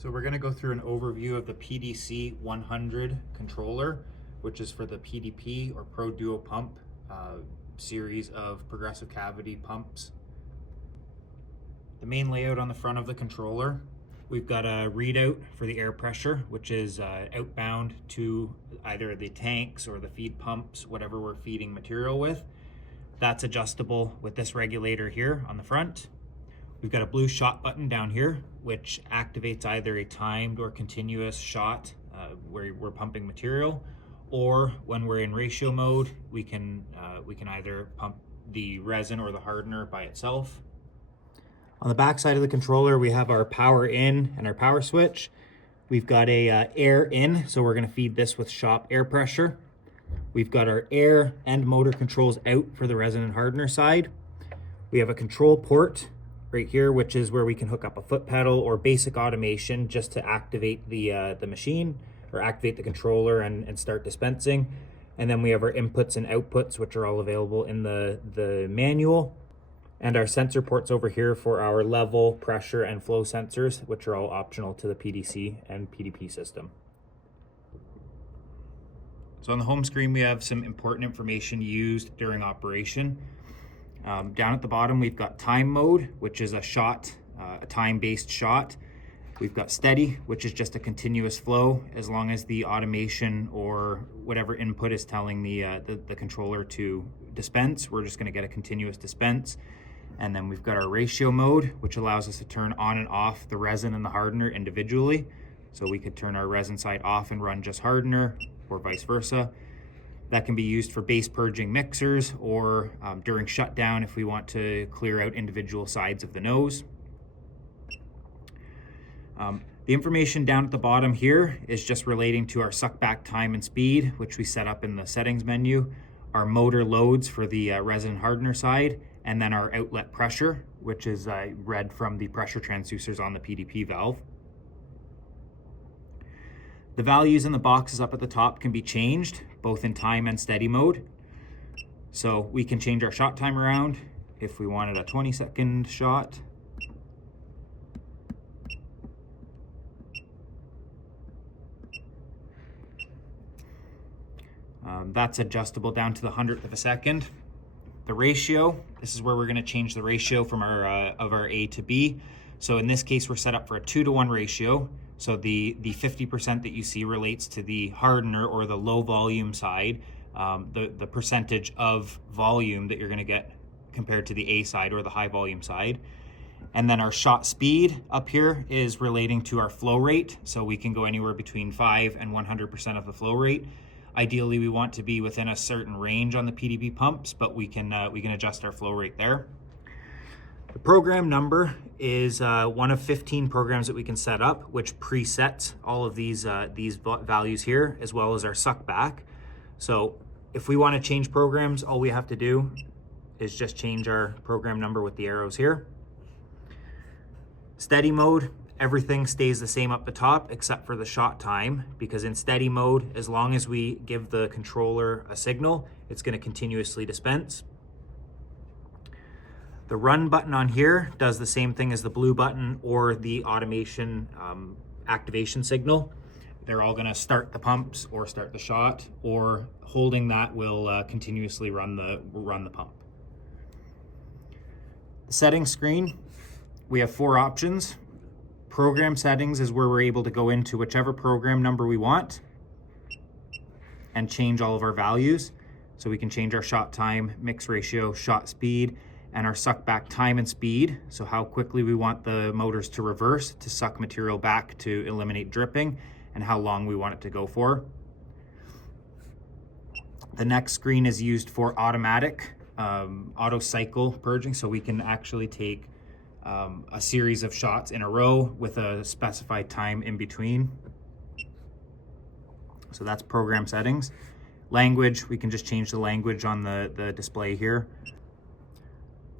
So we're going to go through an overview of the PDC-100 controller, which is for the PDP or Pro Duo pump series of progressive cavity pumps. The main layout on the front of the controller, we've got a readout for the air pressure, which is outbound to either the tanks or the feed pumps, whatever we're feeding material with. That's adjustable with this regulator here on the front. We've got a blue shot button down here, which activates either a timed or continuous shot where we're pumping material, or when we're in ratio mode, we can either pump the resin or the hardener by itself. On the back side of the controller, we have our power in and our power switch. We've got a air in, so we're going to feed this with shop air pressure. We've got our air and motor controls out for the resin and hardener side. We have a control port right here, which is where we can hook up a foot pedal or basic automation just to activate the machine or activate the controller and start dispensing. And then we have our inputs and outputs, which are all available in the manual. And our sensor ports over here for our level, pressure, and flow sensors, which are all optional to the PDC and PDP system. So on the home screen, we have some important information used during operation. Down at the bottom, we've got time mode, which is a shot, a time-based shot. We've got steady, which is just a continuous flow, as long as the automation or whatever input is telling the controller to dispense, we're just going to get a continuous dispense. And then we've got our ratio mode, which allows us to turn on and off the resin and the hardener individually. So we could turn our resin side off and run just hardener, or vice versa. That can be used for base purging mixers or during shutdown if we want to clear out individual sides of the nose. The information down at the bottom here is just relating to our suck back time and speed, which we set up in the settings menu, our motor loads for the resin hardener side, and then our outlet pressure, which is read from the pressure transducers on the PDP valve. The values in the boxes up at the top can be changed, both in time and steady mode. So we can change our shot time around if we wanted a 20-second shot. That's adjustable down to the 100th of a second. The ratio, this is where we're going to change the ratio from our A to B. So in this case, we're set up for a 2-to-1 ratio. So the 50% that you see relates to the hardener or the low volume side, the percentage of volume that you're going to get compared to the A side or the high volume side. And then our shot speed up here is relating to our flow rate. So we can go anywhere between 5 and 100% of the flow rate. Ideally, we want to be within a certain range on the PDP pumps, but we can adjust our flow rate there. The program number is one of 15 programs that we can set up, which presets all of these values here, as well as our suck back. So if we want to change programs, all we have to do is just change our program number with the arrows here. Steady mode, everything stays the same up the top except for the shot time, because in steady mode, as long as we give the controller a signal, it's going to continuously dispense. The run button on here does the same thing as the blue button or the automation activation signal. They're all going to start the pumps or start the shot, or holding that will continuously run the pump. The settings screen, we have 4 options. Program settings is where we're able to go into whichever program number we want and change all of our values. So we can change our shot time, mix ratio, shot speed, and our suck back time and speed. So how quickly we want the motors to reverse to suck material back to eliminate dripping, and how long we want it to go for. The next screen is used for automatic auto cycle purging. So we can actually take a series of shots in a row with a specified time in between. So that's program settings. Language, we can just change the language on the display here.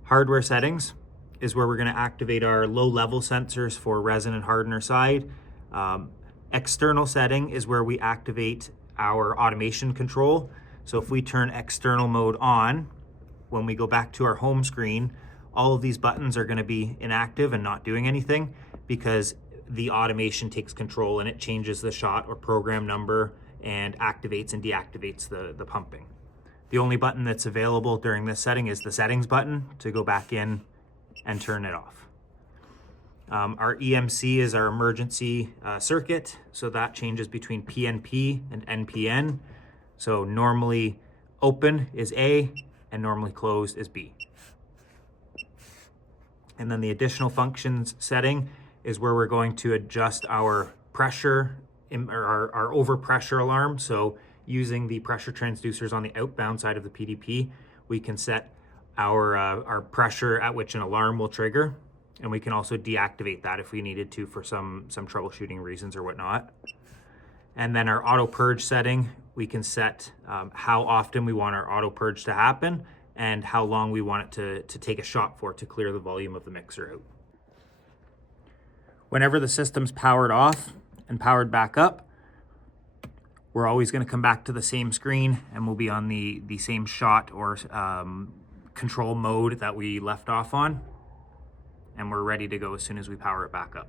Hardware settings is where we're going to activate our low level sensors for resin and hardener side. External setting is where we activate our automation control. So if we turn external mode on, when we go back to our home screen, all of these buttons are going to be inactive and not doing anything, because the automation takes control and it changes the shot or program number and activates and deactivates the pumping. The only button that's available during this setting is the settings button to go back in and turn it off. Our EMC is our emergency circuit, so that changes between PNP and NPN. So normally open is A and normally closed is B. And then the additional functions setting is where we're going to adjust our pressure, or our overpressure alarm. So using the pressure transducers on the outbound side of the PDP, we can set our pressure at which an alarm will trigger. And we can also deactivate that if we needed to for some troubleshooting reasons or whatnot. And then our auto purge setting, we can set how often we want our auto purge to happen and how long we want it to take a shot for to clear the volume of the mixer out. Whenever the system's powered off and powered back up, we're always going to come back to the same screen and we'll be on the same shot or control mode that we left off on. And we're ready to go as soon as we power it back up.